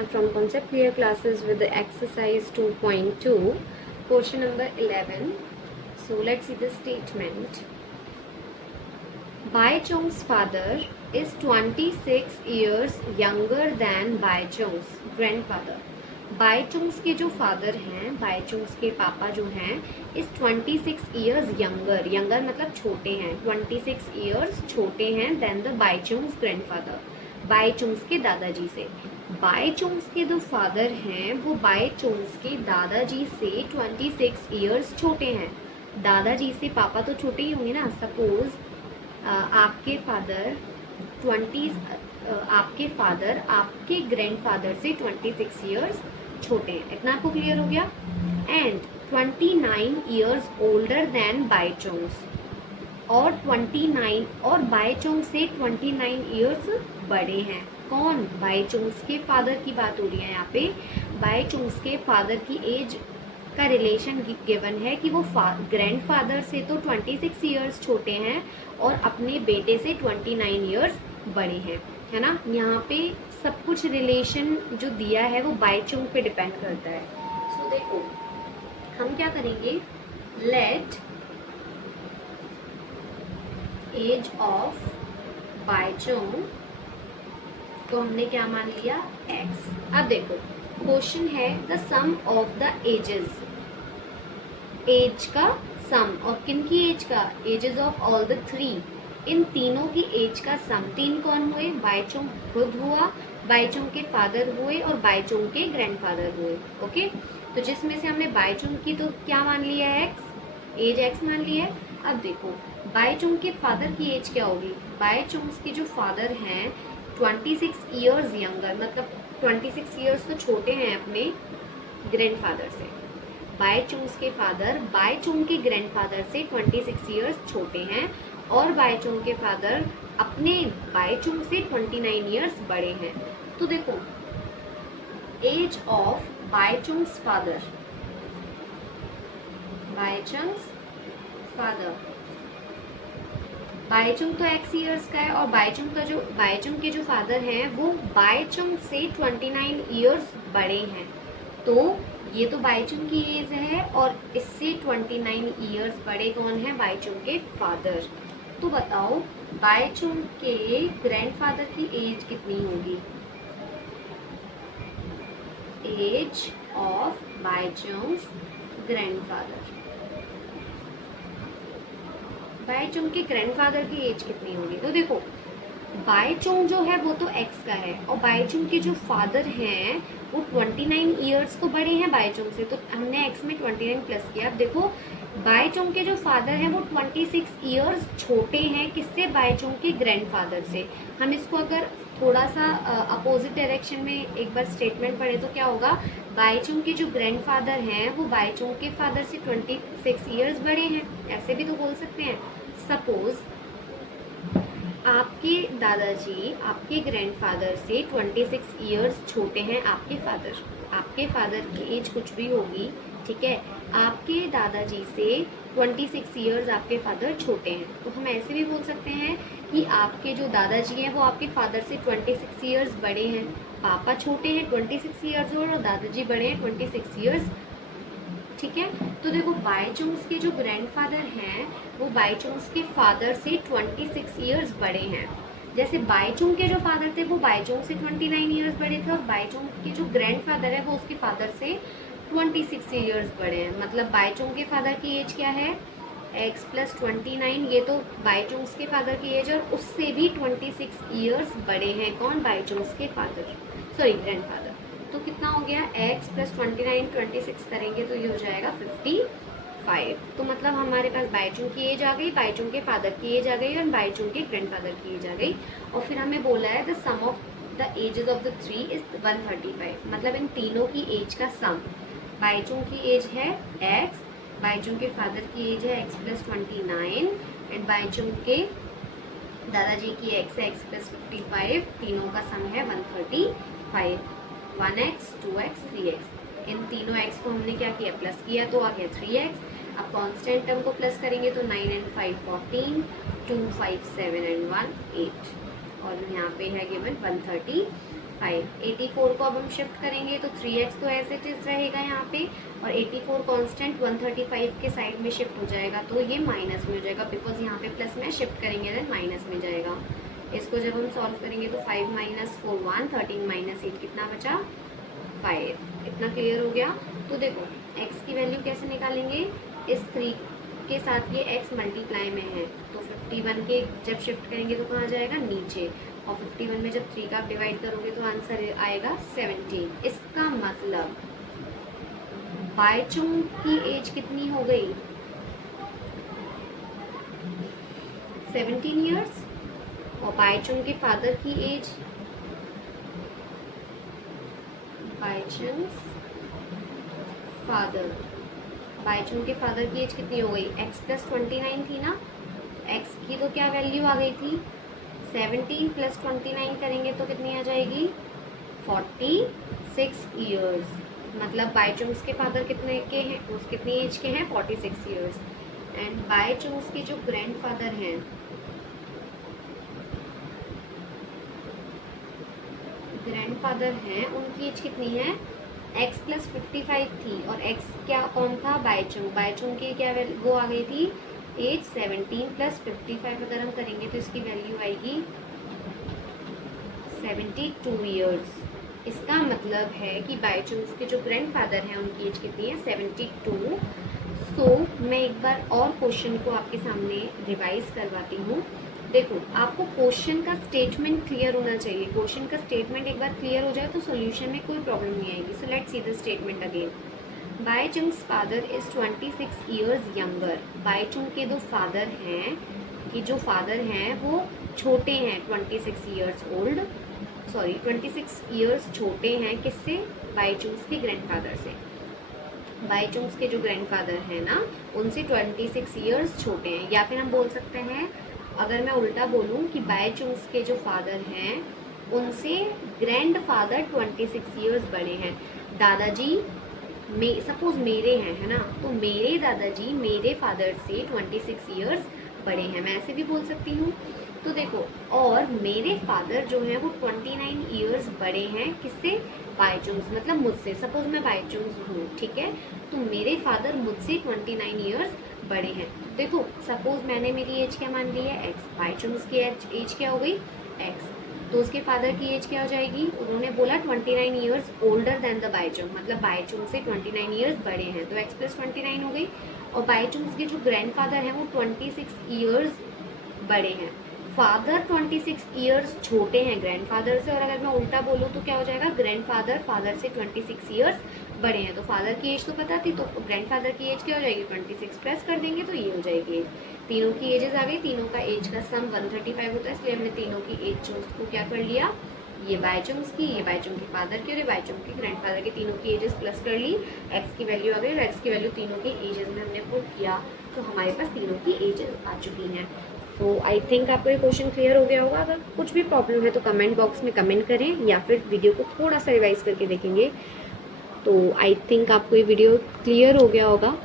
हैं from concept clear classes with exercise 2.2 question number 11. So let's see the statement. Baichung's father is 26 years younger than Baichung's grandfather. बाईचुंग्स के जो father हैं, बाईचुंग्स के पापा जो हैं, इस 26 ईयर्स यंगर, यंगर मतलब छोटे हैं, 26 ईयर्स छोटे हैं देन द बाईचुंग्स ग्रैंडफादर, बाईचुंग्स के दादाजी से. बाईचुंग्स के जो फादर हैं वो बाईचुंग्स के दादाजी से 26 ईयर्स छोटे हैं. दादाजी से पापा तो छोटे ही होंगे ना. सपोज आपके फादर आपके ग्रैंडफादर से 26 ईयर्स छोटे हैं. इतना आपको क्लियर हो गया. एंड 29 ईयर्स ओल्डर देन बाईचुंग्स, और 29 और बाईचुंग से 29 ईयर्स बड़े हैं. कौन? बाईचुंग्स के फादर की बात हो रही है यहाँ पे. बाईचुंग्स के फादर की एज का रिलेशन गिवन है कि वो ग्रैंडफादर से तो 26 ईयर्स छोटे हैं और अपने बेटे से 29 ईयर्स बड़े हैं, है ना. यहाँ पे सब कुछ रिलेशन जो दिया है वो बाईचुंग पे डिपेंड करता है. सो देखो हम क्या करेंगे, लेट एज ऑफ बाईचुंग तो हमने क्या मान लिया, x. अब देखो क्वेश्चन है the sum of the ages, age का सम, और किन की एज का, ages of all the three, इन तीनों की एज का सम. तीन कौन हुए, बाईचुंग खुद हुआ, बाईचुंग के फादर हुए और बाईचुंग के ग्रैंडफादर हुए. ओके, तो जिसमें से हमने बाईचुंग की तो क्या मान लिया है, x, एज x मान लिया है. अब देखो बाईचुंग के फादर की एज क्या होगी. बाईचुंग के जो फादर हैं 26 ईयर्स यंगर, मतलब 26 ईयर्स तो छोटे हैं अपने ग्रैंडफादर से. बाईचुंग के फादर बाईचुंग के ग्रैंडफादर से 26 ईयर्स छोटे हैं और बाईचुंग के फादर अपने बाईचुंग से 29 ईयर्स बड़े हैं. तो देखो age of Bhaichung's father, Bhaichung's father, Bhaichung तो x ईयर्स का है और बाईचुंग के जो फादर हैं वो बाईचुंग से 29 ईयर्स बड़े हैं. तो ये तो बाईचुंग की एज है और इससे 29 ईयर्स बड़े कौन है, बाईचुंग के फादर. तो बताओ बाईचुंग के ग्रैंडफादर की एज कितनी होगी. एज ऑफ बाईचुंग्स ग्रैंडफादर, बाईचुंग के ग्रैंडफादर की एज कितनी होगी. तो देखो बाईचुंग जो है वो तो x का है और बाईचुंग के जो फादर हैं वो 29 ईयर्स तो बड़े हैं बाईचुंग से, तो हमने x में 29 प्लस किया. अब देखो बाईचुंग के जो फादर हैं वो 26 ईयर्स छोटे हैं किससे, बाईचुंग के ग्रैंडफादर से. हम इसको अगर थोड़ा सा अपोजिट डायरेक्शन में एक बार स्टेटमेंट पढ़े तो क्या होगा, बाईचुंग के जो ग्रैंडफादर हैं वो बाईचुंग के फादर से 26 ईयर्स बड़े हैं. ऐसे भी तो बोल सकते हैं. सपोज आपके दादाजी आपके ग्रैंडफादर से 26 ईयर्स छोटे हैं. आपके फादर की एज कुछ भी होगी, ठीक है, आपके दादाजी से 26 ईयर्स आपके फादर छोटे हैं. तो हम ऐसे भी बोल सकते हैं कि आपके जो दादाजी हैं वो आपके फादर से 26 ईयर्स बड़े हैं. पापा छोटे हैं 26 ईयर्स और दादाजी बड़े हैं 26 ईयर्स. ठीक है, तो देखो बाईचुंग्स के जो ग्रैंडफादर हैं वो बाईचुंग्स के फादर से 26 ईयर्स बड़े हैं. जैसे बाईचुंग के जो फादर थे वो बाईचुंग से 29 ईयर्स बड़े थे और बाईचुंग के जो ग्रैंडफादर है वो उसके फादर से 26 ईयर्स बड़े हैं. मतलब बाईचुंग के फादर की एज क्या है, x प्लस 29, ये तो बाईचुंग्स के फादर की एज और उससे भी 26 ईयर्स बड़े हैं. कौन, बाईचुंग्स के फादर, सॉरी ग्रैंडफादर. तो कितना हो गया, x प्लस 29 26 करेंगे तो ये हो जाएगा 55. तो मतलब हमारे पास बाईचुंग की एज आ गई, बाईचुंग के फादर की एज आ गई और बाईचुंग के ग्रैंडफादर की एज आ गई. और फिर हमें बोला है the sum of the ages of the three is 135. मतलब इन तीनों की एज का सम, बाईचुंग की एज है x, बाईचुंग के फादर की एज है x प्लस 29 एंड बाईचुंग के दादाजी की x है x प्लस 55. तीनों का सम है 135. 1x 2x 3x, इन तीनों x को हमने क्या किया, प्लस किया तो आ गया 3x. अब कांस्टेंट टर्म को प्लस करेंगे तो 9 and 5 14, 2 5 7 and 1 8 और यहाँ पे है गिवन 135. 5। 84 को अब हम शिफ्ट करेंगे तो 3x तो ऐसे चीज रहेगा यहाँ पे, और 84 कांस्टेंट 135 के साइड में शिफ्ट हो जाएगा, तो ये माइनस में हो जाएगा, बिकॉज यहाँ पे प्लस में शिफ्ट करेंगे देन माइनस में जाएगा। इसको जब हम सॉल्व करेंगे तो 5 माइनस 4 1, 13 माइनस 8 कितना बचा 5। इतना क्लियर हो गया। तो देखो x की वैल्यू कैसे निकालेंगे, इस 3 के साथ ये x मल्टीप्लाई में है, तो 51 के जब शिफ्ट करेंगे तो कहाँ जाएगा नीचे, और 51 में जब 3 का आप डिवाइड करोगे तो आंसर आएगा 17। इसका मतलब बायचुंग की एज कितनी हो गई 17 ईयर्स, और बायचुंग के फादर की एज, बायचुंग्स फादर, बायचुंग के फादर की एज कितनी हो गई, x प्लस 29 थी ना, x की तो क्या वैल्यू आ गई थी 17 प्लस 29 करेंगे तो कितनी आ जाएगी 46 ईयर्स। मतलब बायचुंग्स के फादर कितने के हैं, उस कितनी एज के हैं 46 ईयर्स, एंड बायचुंग्स के जो ग्रैंडफादर हैं, ग्रैंडफादर हैं उनकी एज कितनी है, x प्लस 55 थी, और x क्या कौन था बायचुंग, बायचुंग की क्या वो आ गई थी एज 17 प्लस 55, अगर हम करेंगे तो इसकी वैल्यू आएगी 72 ईयर्स। इसका मतलब है कि बायचुंग्स के जो ग्रैंडफादर हैं उनकी एज कितनी है 72। सो मैं एक बार और क्वेश्चन को आपके सामने रिवाइज करवाती हूँ। देखो आपको क्वेश्चन का स्टेटमेंट क्लियर होना चाहिए, क्वेश्चन का स्टेटमेंट एक बार क्लियर हो जाए तो सॉल्यूशन में कोई प्रॉब्लम नहीं आएगी। So let's see the statement again. Bhaichung's father is 26 years younger. Bhaichung के दो फादर हैं कि जो फादर हैं वो छोटे हैं 26 ईयर्स ओल्ड, सॉरी 26 ईयर्स छोटे हैं किससे, बायचुंग्स के ग्रैंडफादर से। बायचुंग्स के जो ग्रैंडफादर हैं ना उनसे 26 ईयर्स छोटे हैं, या फिर हम बोल सकते हैं अगर मैं उल्टा बोलूं कि बायचुंग्स के जो फादर हैं उनसे ग्रैंडफादर 26 ईयर्स बड़े हैं। दादाजी सपोज मेरे हैं, है ना, तो मेरे दादाजी मेरे फादर से 26 ईयर्स बड़े हैं, मैं ऐसे भी बोल सकती हूँ। तो देखो, और मेरे फादर जो है वो 29 ईयर्स बड़े हैं किससे, बायचुंग्स, मतलब मुझसे। सपोज मैं बायचुंग्स हूँ, ठीक है, तो मेरे फादर मुझसे 29 ईयर्स बड़े हैं। देखो सपोज मैंने मेरी एज क्या मान ली है x, बायचुंग्स की एज क्या हो गई x, तो उसके फादर की एज क्या हो जाएगी, उन्होंने बोला 29 years older than the Bhaichung, मतलब बायचुंग से 29 ईयर्स बड़े हैं, तो x प्लस 29 हो गई। और बायचुंग्स के जो ग्रैंडफादर हैं वो 26 ईयर्स बड़े हैं। फादर 26 ईयर्स छोटे हैं ग्रैंडफादर से, और अगर मैं उल्टा बोलूँ तो क्या हो जाएगा, ग्रैंडफादर फादर से 26 ईयर्स बड़े हैं। तो फादर की एज तो पता थी, तो ग्रैंडफादर की एज क्या हो जाएगी 26 प्लस कर देंगे तो ये हो जाएगी एज। तीनों की एजेस आ गई, तीनों का एज का सम 135 होता है, इसलिए हमने तीनों की एज जो उसको क्या कर लिया, ये बायचुंग्स की, ये बायचुंग के फादर की और ये बायचुंग के ग्रैंडफादर की, तीनों की एजेस प्लस कर ली, एक्स की वैल्यू आ गई, और एक्स की वैल्यू तीनों की एजेस में हमने पुट किया, तो हमारे पास तीनों की एजेस आ चुकी हैं। तो आई थिंक आपको ये क्वेश्चन क्लियर हो गया होगा। अगर कुछ भी प्रॉब्लम है तो कमेंट बॉक्स में कमेंट करें, या फिर वीडियो को थोड़ा सा रिवाइज करके देखेंगे। तो आई थिंक आपको ये वीडियो क्लियर हो गया होगा।